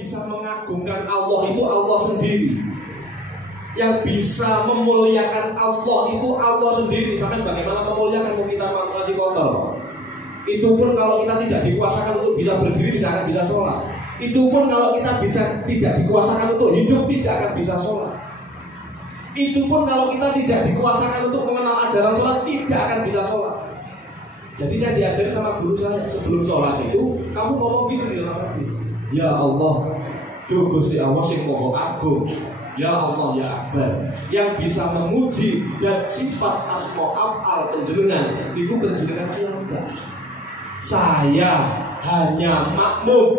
bisa mengagungkan Allah itu Allah sendiri. Yang bisa memuliakan Allah itu Allah sendiri. Sampai bagaimana memuliakan kalau kita masih kotor. Itu pun kalau kita tidak dikuasakan untuk bisa berdiri, tidak akan bisa sholat. Itu pun kalau kita tidak dikuasakan untuk hidup, tidak akan bisa sholat. Itu pun kalau kita tidak dikuasakan untuk mengenal ajaran sholat, tidak akan bisa sholat. Jadi saya diajari sama guru saya, sebelum sholat itu kamu ngomong gini di dalam hati, ya Allah, Duh Gusti Allah sing maha agung, ya Allah ya Akbar, yang bisa memuji dan sifat asma af'al panjenengan itu panjenengan Allah. Saya hanya makmum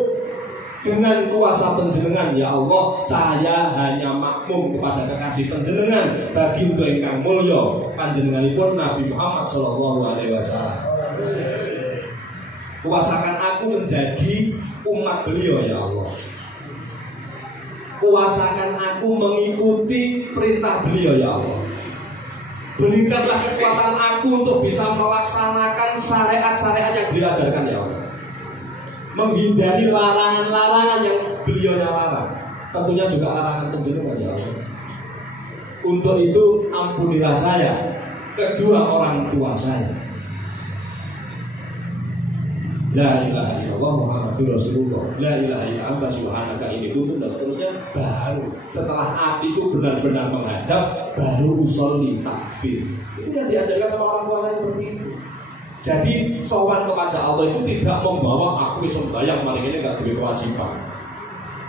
dengan kuasa panjenengan, ya Allah. Saya hanya makmum kepada kekasih panjenengan bagi ingkang mulya panjenenganipun Nabi Muhammad sallallahu alaihi wasallam. Kuasakan aku menjadi umat beliau, ya Allah. Kuasakan aku mengikuti perintah beliau, ya Allah. Berikanlah kekuatan aku untuk bisa melaksanakan syariat-syariat yang beliau ajarkan, ya Allah. Menghindari larangan-larangan yang beliau larang. Tentunya juga larangan panjenengan, ya Allah. Untuk itu ampunilah saya, kedua orang tua saya. La ilaha illallah Muhammadur Rasulullah, la ilaha illa anta subhanaka inni kuntu, dan seterusnya. Baru setelah hati itu benar-benar menghadap, baru usolli takbir. Itu yang diajarkan sama orang tua saya seperti itu. Jadi sowan kepada Allah itu tidak membawa aku sembahyang maling ini gak duwe kewajiban.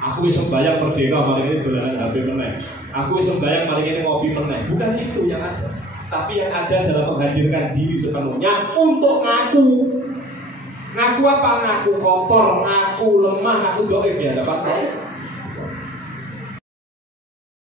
Aku sembahyang merdeka maling ini belahan HP meneh. Aku sembahyang maling ini ngopi meneh. Bukan itu yang ada. Tapi yang ada adalah menghadirkan diri sepenuhnya untuk ngaku. Ngaku apa? Ngaku kotor, ngaku lemah, ngaku dhaif ya, dapat.